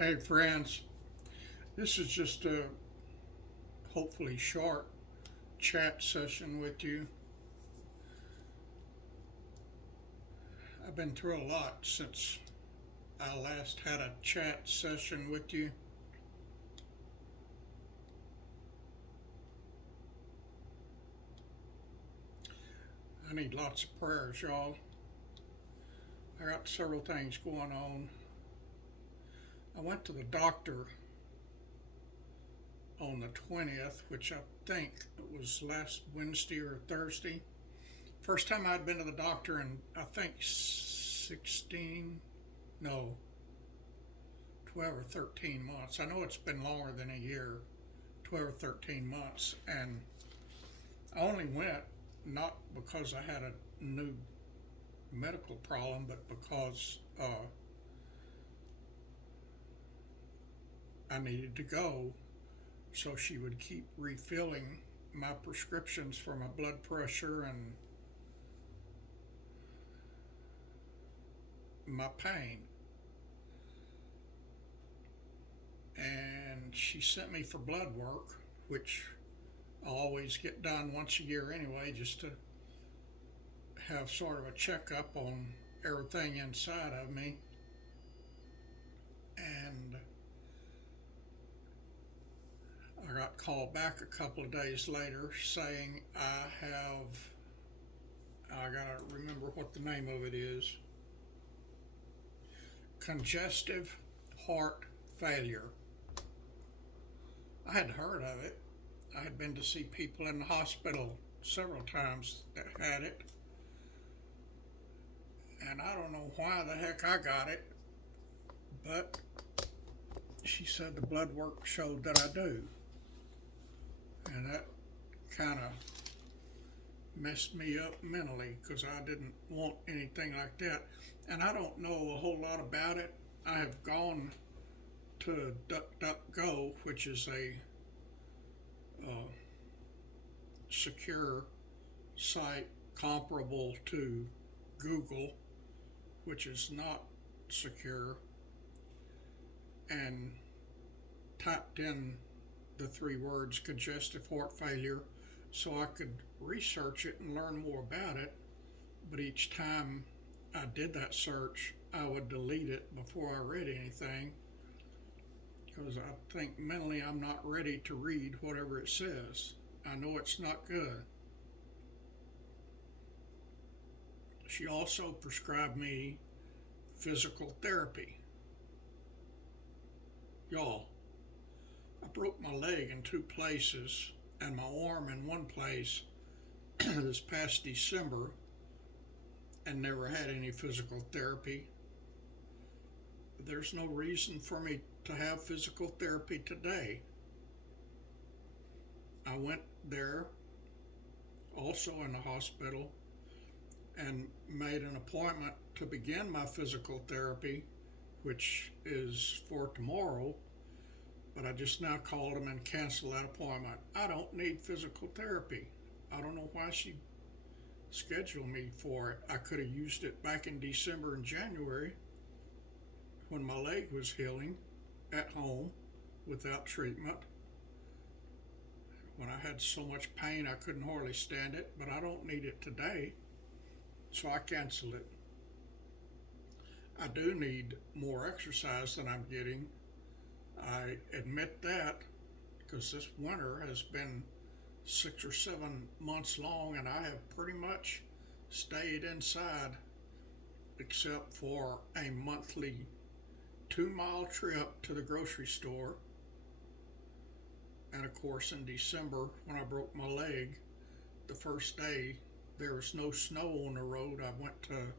Hey friends, this is just a hopefully short chat session with you. I've been through a lot since I last had a chat session with you. I need lots of prayers, y'all. I got several things going on. I went to the doctor on the 20th, which I think was last Wednesday or Thursday. First time I'd been to the doctor in, I think, 16, no, 12 or 13 months. I know it's been longer than a year, 12 or 13 months. And I only went not because I had a new medical problem, but because I needed to go so she would keep refilling my prescriptions for my blood pressure and my pain. And she sent me for blood work, which I always get done once a year anyway, just to have sort of a checkup on everything inside of me. And I got called back a couple of days later saying I gotta remember what the name of it is, congestive heart failure. I had heard of it. I had been to see people in the hospital several times that had it. And I don't know why the heck I got it, but she said the blood work showed that I do. And that kind of messed me up mentally because I didn't want anything like that. And I don't know a whole lot about it. I have gone to DuckDuckGo, which is a secure site comparable to Google, which is not secure, and typed in the three words congestive heart failure so I could research it and learn more about it. But each time I did that search, I would delete it before I read anything because I think mentally I'm not ready to read whatever it says. I know it's not good. She also prescribed me physical therapy. Y'all, I broke my leg in two places and my arm in one place this past December and never had any physical therapy. There's no reason for me to have physical therapy today. I went there also in the hospital and made an appointment to begin my physical therapy, which is for tomorrow, but I just now called them and canceled that appointment. I don't need physical therapy. I don't know why she scheduled me for it. I could have used it back in December and January when my leg was healing at home without treatment, when I had so much pain I couldn't hardly stand it, but I don't need it today, so I canceled it. I do need more exercise than I'm getting. I admit that because this winter has been 6 or 7 months long and I have pretty much stayed inside except for a monthly 2-mile trip to the grocery store. And of course, in December, when I broke my leg, the first day there was no snow on the road. I went to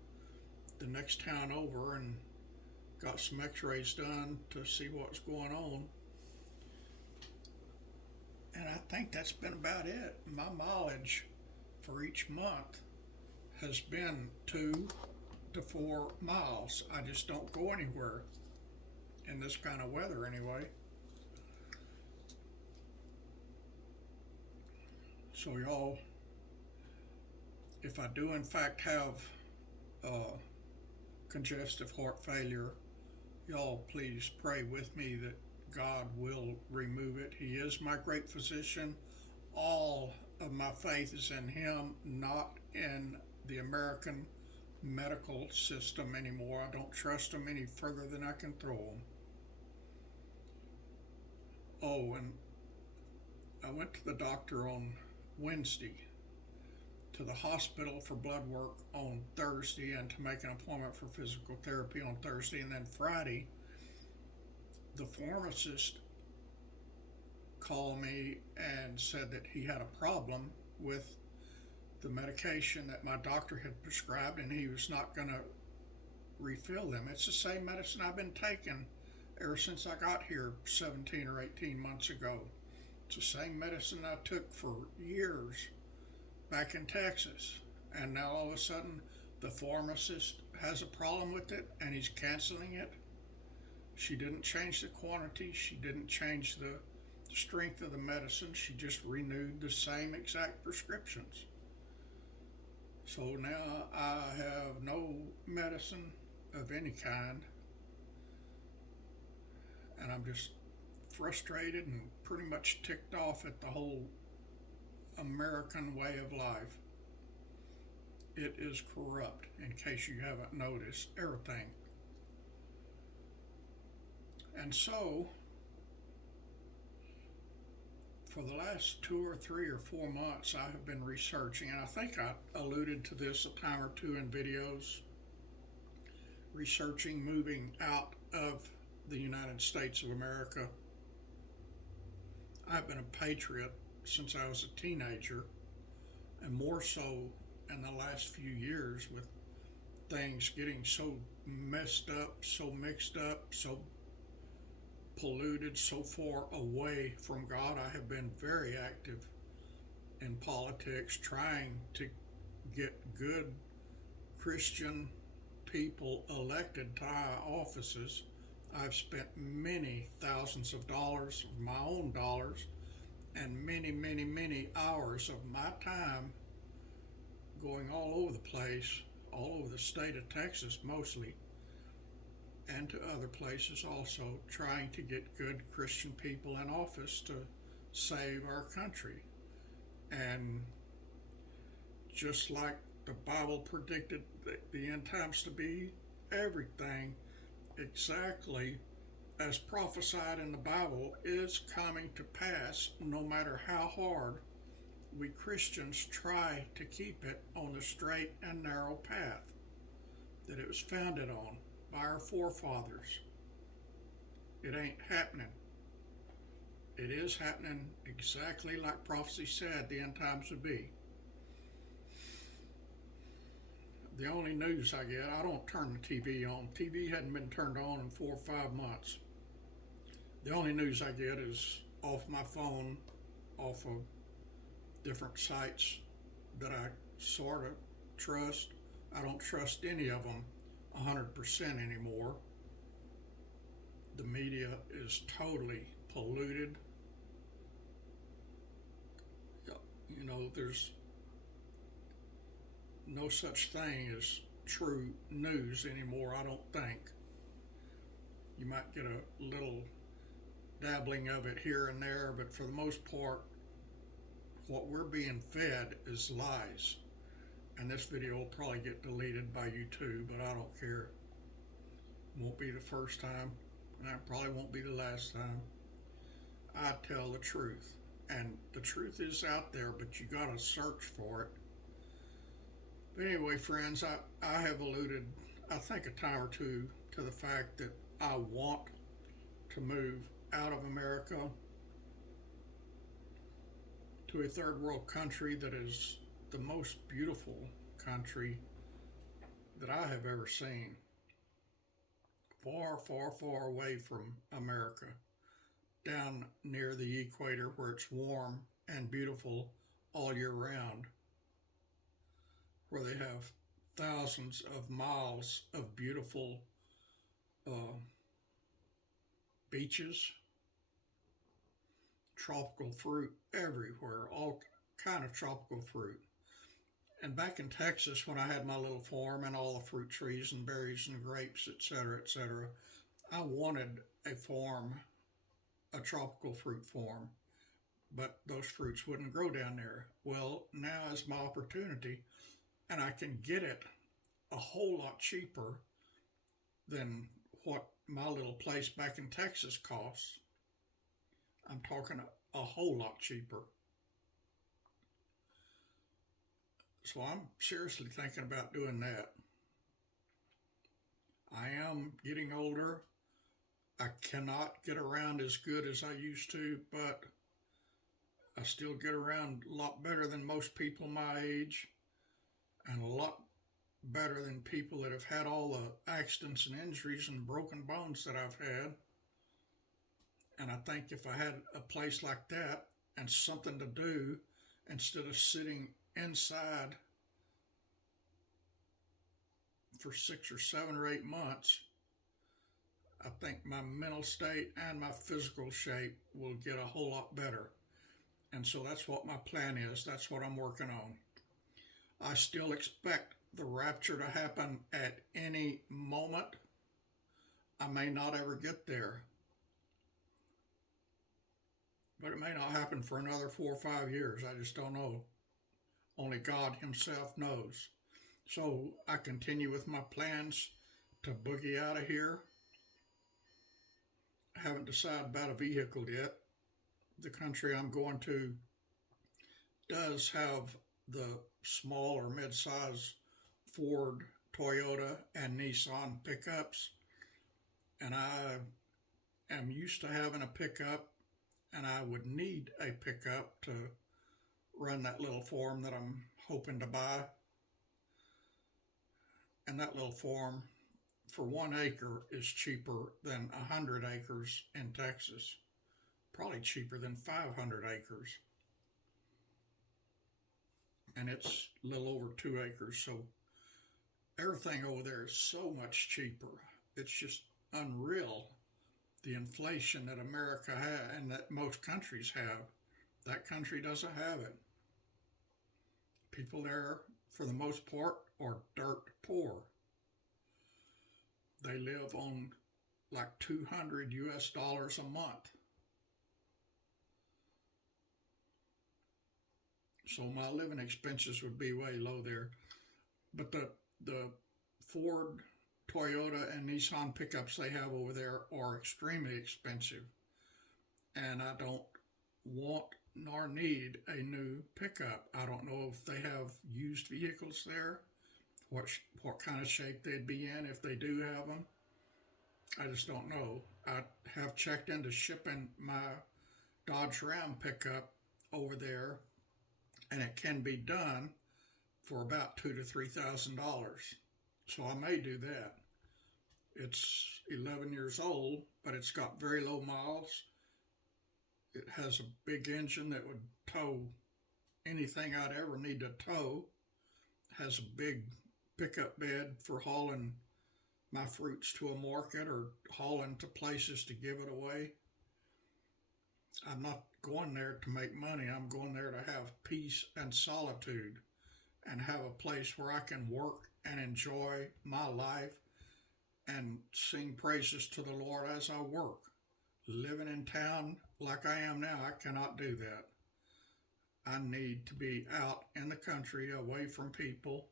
the next town over and got some x-rays done to see what's going on. And I think that's been about it. My mileage for each month has been 2 to 4 miles. I just don't go anywhere in this kind of weather anyway. So y'all, if I do in fact have congestive heart failure, Y'all please pray with me that God will remove it. He is my great physician. All of my faith is in Him, not in the American medical system anymore. I don't trust them any further than I can throw them. Oh, and I went to the doctor on Wednesday, to the hospital for blood work on Thursday, and to make an appointment for physical therapy on Thursday. And then Friday, the pharmacist called me and said that he had a problem with the medication that my doctor had prescribed, and he was not going to refill them. It's the same medicine I've been taking ever since I got here 17 or 18 months ago. It's the same medicine I took for years back in Texas. And now all of a sudden, the pharmacist has a problem with it and he's canceling it. She didn't change the quantity, she didn't change the strength of the medicine, she just renewed the same exact prescriptions. So now I have no medicine of any kind, and I'm just frustrated and pretty much ticked off at the whole American way of life. It is corrupt, in case you haven't noticed, everything. And so, for the last 2 or 3 or 4 months, I have been researching, and I think I alluded to this a time or two in videos, researching moving out of the United States of America. I've been a patriot since I was a teenager, and more so in the last few years with things getting so messed up, so mixed up, so polluted, so far away from God. I have been very active in politics, trying to get good Christian people elected to high offices. I've spent many thousands of dollars, of my own dollars, and many, many, many hours of my time going all over the place, all over the state of Texas mostly, and to other places also, trying to get good Christian people in office to save our country. And just like the Bible predicted the end times to be, everything exactly as prophesied in the Bible is coming to pass, no matter how hard we Christians try to keep it on the straight and narrow path that it was founded on by our forefathers. It ain't happening. It is happening exactly like prophecy said the end times would be. The only news I get, I don't turn the TV on. TV hadn't been turned on in 4 or 5 months. The only news I get is off my phone, off of different sites that I sort of trust. I don't trust any of them 100% anymore. The media is totally polluted. You know, there's no such thing as true news anymore, I don't think. You might get a little dabbling of it here and there, but for the most part, what we're being fed is lies. And this video will probably get deleted by YouTube, but I don't care. It won't be the first time, and it probably won't be the last time. I tell the truth, and the truth is out there, but you gotta search for it. But anyway, friends, I have alluded, I think a time or two, to the fact that I want to move out of America to a third world country that is the most beautiful country that I have ever seen. Far, far, far away from America, down near the equator where it's warm and beautiful all year round, where they have thousands of miles of beautiful beaches, tropical fruit everywhere, all kind of tropical fruit. And back in Texas, when I had my little farm and all the fruit trees and berries and grapes, etc., etc., I wanted a farm, a tropical fruit farm, but those fruits wouldn't grow down there. Well, now is my opportunity, and I can get it a whole lot cheaper than what my little place back in Texas costs. I'm talking a whole lot cheaper. So I'm seriously thinking about doing that. I am getting older. I cannot get around as good as I used to, but I still get around a lot better than most people my age, and a lot better than people that have had all the accidents and injuries and broken bones that I've had. And I think if I had a place like that and something to do instead of sitting inside for 6 or 7 or 8 months, I think my mental state and my physical shape will get a whole lot better. And so that's what my plan is. That's what I'm working on. I still expect the rapture to happen at any moment. I may not ever get there, but it may not happen for another 4 or 5 years. I just don't know. Only God Himself knows. So I continue with my plans to boogie out of here. I haven't decided about a vehicle yet. The country I'm going to does have the small or mid-size Ford, Toyota, and Nissan pickups, and I am used to having a pickup, and I would need a pickup to run that little farm that I'm hoping to buy. And that little farm for 1 acre is cheaper than 100 acres in Texas, probably cheaper than 500 acres. And it's a little over 2 acres. So everything over there is so much cheaper. It's just unreal, the inflation that America has and that most countries have. That country doesn't have it. People there, for the most part, are dirt poor. They live on like $200 a month. So my living expenses would be way low there. But the Ford, Toyota, and Nissan pickups they have over there are extremely expensive. And I don't want nor need a new pickup. I don't know if they have used vehicles there, what kind of shape they'd be in if they do have them. I just don't know. I have checked into shipping my Dodge Ram pickup over there, and it can be done for about $2,000 to $3,000. So I may do that. It's 11 years old, but it's got very low miles. It has a big engine that would tow anything I'd ever need to tow. It has a big pickup bed for hauling my fruits to a market or hauling to places to give it away. I'm not going there to make money. I'm going there to have peace and solitude and have a place where I can work and enjoy my life and sing praises to the Lord as I work. Living in town like I am now, I cannot do that. I need to be out in the country away from people,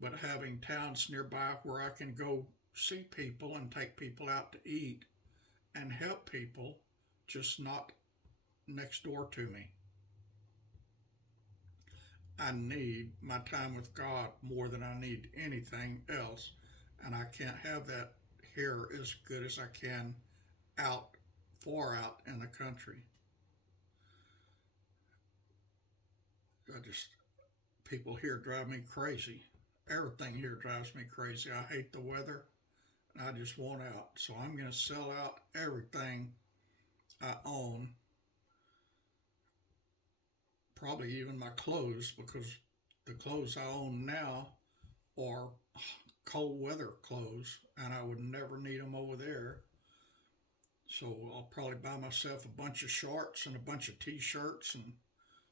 but having towns nearby where I can go see people and take people out to eat and help people, just not next door to me. I need my time with God more than I need anything else, and I can't have that here as good as I can out, far out in the country. People here drive me crazy. Everything here drives me crazy. I hate the weather, and I just want out. So I'm going to sell out everything I own, probably even my clothes, because the clothes I own now are cold weather clothes, and I would never need them over there. So I'll probably buy myself a bunch of shorts and a bunch of t-shirts and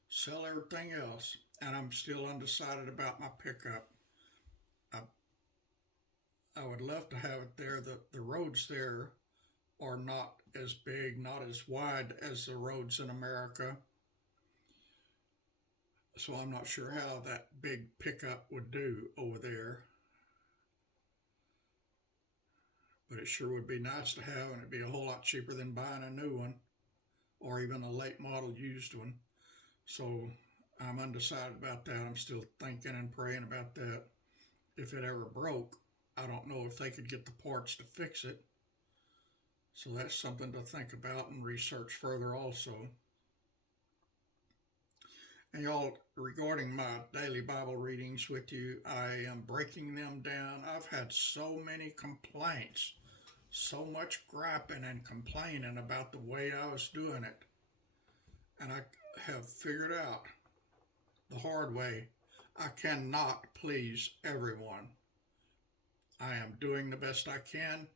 sell everything else. And I'm still undecided about my pickup. I would love to have it there. The roads there are not as big, not as wide as the roads in America. So I'm not sure how that big pickup would do over there. But it sure would be nice to have, and it'd be a whole lot cheaper than buying a new one or even a late model used one. So I'm undecided about that. I'm still thinking and praying about that. If it ever broke, I don't know if they could get the parts to fix it. So that's something to think about and research further also. And y'all, regarding my daily Bible readings with you, I am breaking them down. I've had so many complaints, so much griping and complaining about the way I was doing it. And I have figured out the hard way, I cannot please everyone. I am doing the best I can,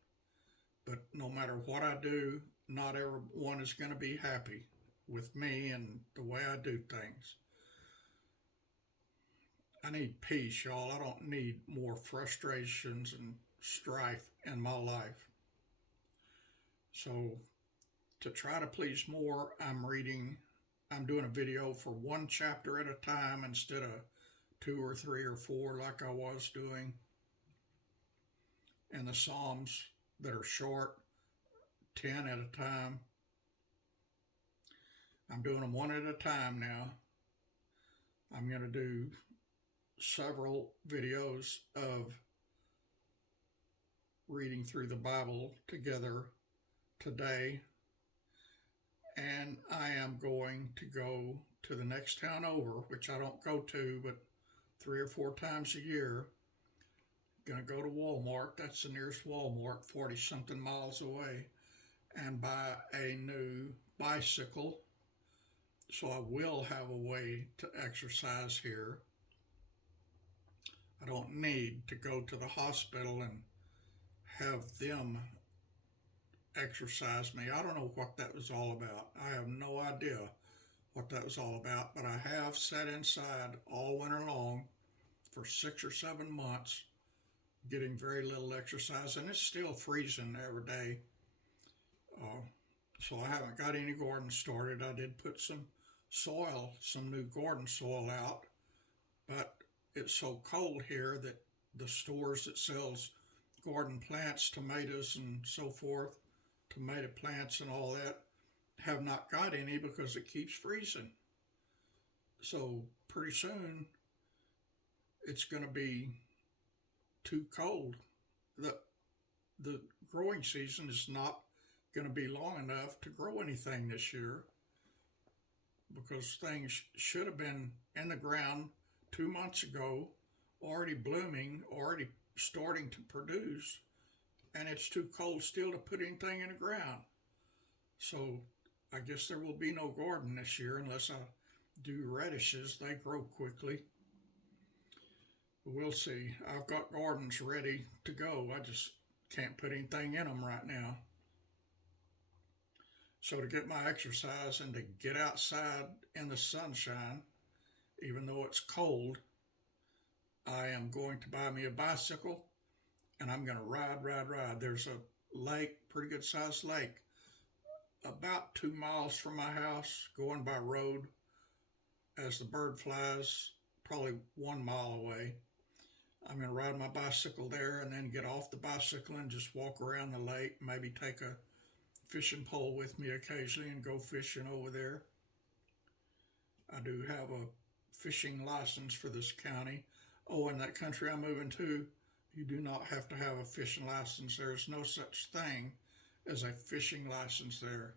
but no matter what I do, not everyone is going to be happy with me and the way I do things. I need peace, y'all. I don't need more frustrations and strife in my life. So to try to please more, I'm doing a video for one chapter at a time instead of 2 or 3 or 4 like I was doing. And the Psalms that are short, 10 at a time. I'm doing them one at a time now. I'm going to do several videos of reading through the Bible together today. And I am going to go to the next town over, which I don't go to but 3 or 4 times a year. Going to go to Walmart. That's the nearest Walmart, 40 something miles away, and buy a new bicycle. So I will have a way to exercise here. I don't need to go to the hospital and have them exercise me. I don't know what that was all about. I have no idea what that was all about, but I have sat inside all winter long for 6 or 7 months, getting very little exercise, and it's still freezing every day. So I haven't got any garden started. I did put some new garden soil out, but it's so cold here that the stores that sells garden plants, tomatoes and so forth, tomato plants and all that, have not got any because it keeps freezing. So pretty soon it's going to be too cold. The growing season is not going to be long enough to grow anything this year, because things should have been in the ground 2 months ago, already blooming, already starting to produce, and it's too cold still to put anything in the ground. So I guess there will be no garden this year unless I do radishes. They grow quickly. But we'll see. I've got gardens ready to go. I just can't put anything in them right now. So to get my exercise and to get outside in the sunshine, even though it's cold, I am going to buy me a bicycle and I'm going to ride. There's a lake, pretty good sized lake, about 2 miles from my house, going by road as the bird flies, probably 1 mile away. I'm going to ride my bicycle there and then get off the bicycle and just walk around the lake, maybe take a fishing pole with me occasionally and go fishing over there. I do have a fishing license for this county. Oh, in that country I'm moving to, you do not have to have a fishing license. There's no such thing as a fishing license there.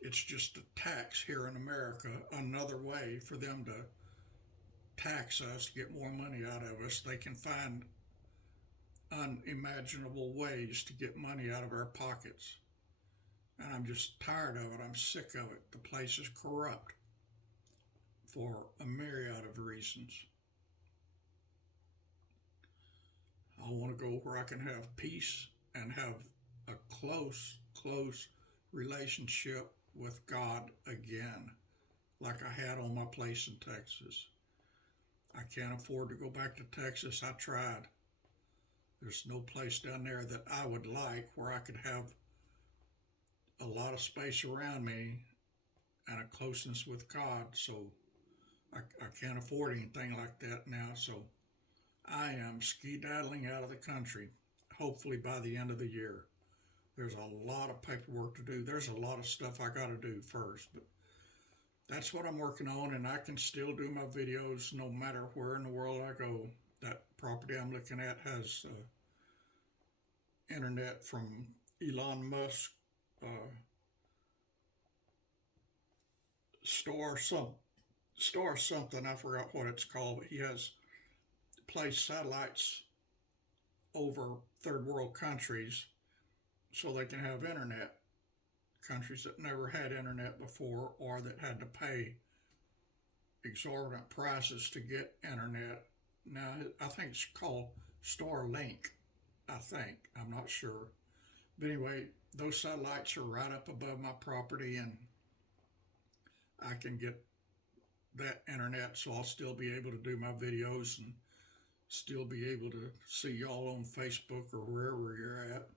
It's just a tax here in America, another way for them to tax us, to get more money out of us. They can find unimaginable ways to get money out of our pockets. And I'm just tired of it. I'm sick of it. The place is corrupt for a myriad of reasons. I want to go where I can have peace and have a close relationship with God again, like I had on my place in Texas. I can't afford to go back to Texas. I tried. There's no place down there that I would like where I could have a lot of space around me and a closeness with God. So I can't afford anything like that now. So I am skedaddling out of the country, hopefully by the end of the year. There's a lot of paperwork to do. There's a lot of stuff I got to do first, but that's what I'm working on, and I can still do my videos no matter where in the world I go. That property I'm looking at has internet from Elon Musk uh, store some store something. I forgot what it's called, but he has placed satellites over third world countries so they can have internet. Countries that never had internet before or that had to pay exorbitant prices to get internet. Now, I think it's called Starlink. I think. I'm not sure. But anyway, those satellites are right up above my property, and I can get that internet, so I'll still be able to do my videos and still be able to see y'all on Facebook or wherever you're at.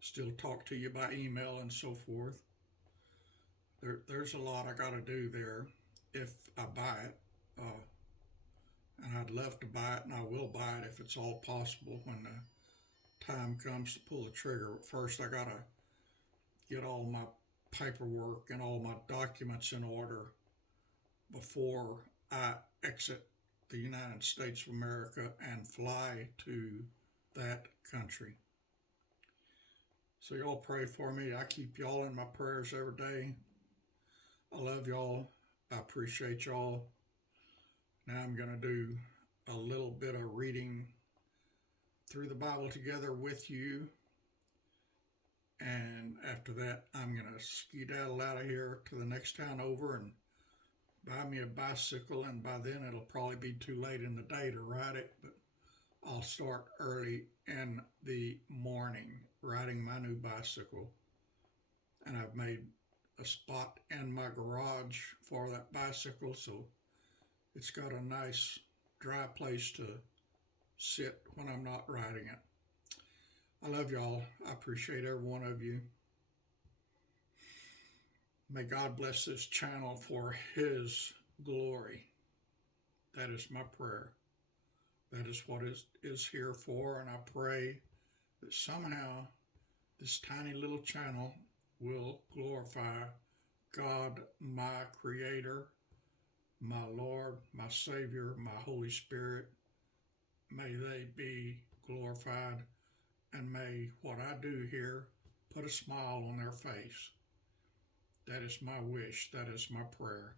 Still talk to you by email and so forth. There's a lot I got to do there if I buy it. And I'd love to buy it, and I will buy it if it's all possible when the time comes to pull the trigger. But first, I got to get all my paperwork and all my documents in order before I exit the United States of America and fly to that country. So y'all pray for me. I keep y'all in my prayers every day. I love y'all. I appreciate y'all. Now I'm going to do a little bit of reading through the Bible together with you. And after that, I'm going to skedaddle out of here to the next town over and buy me a bicycle. And by then, it'll probably be too late in the day to ride it. But I'll start early in the morning riding my new bicycle. And I've made a spot in my garage for that bicycle, so it's got a nice dry place to sit when I'm not riding it. I love y'all. I appreciate every one of you. May God bless this channel for His glory. That is my prayer. That is what it is here for, and I pray that somehow this tiny little channel will glorify God, my Creator, my Lord, my Savior, my Holy Spirit. May they be glorified, and may what I do here put a smile on their face. That is my wish. That is my prayer.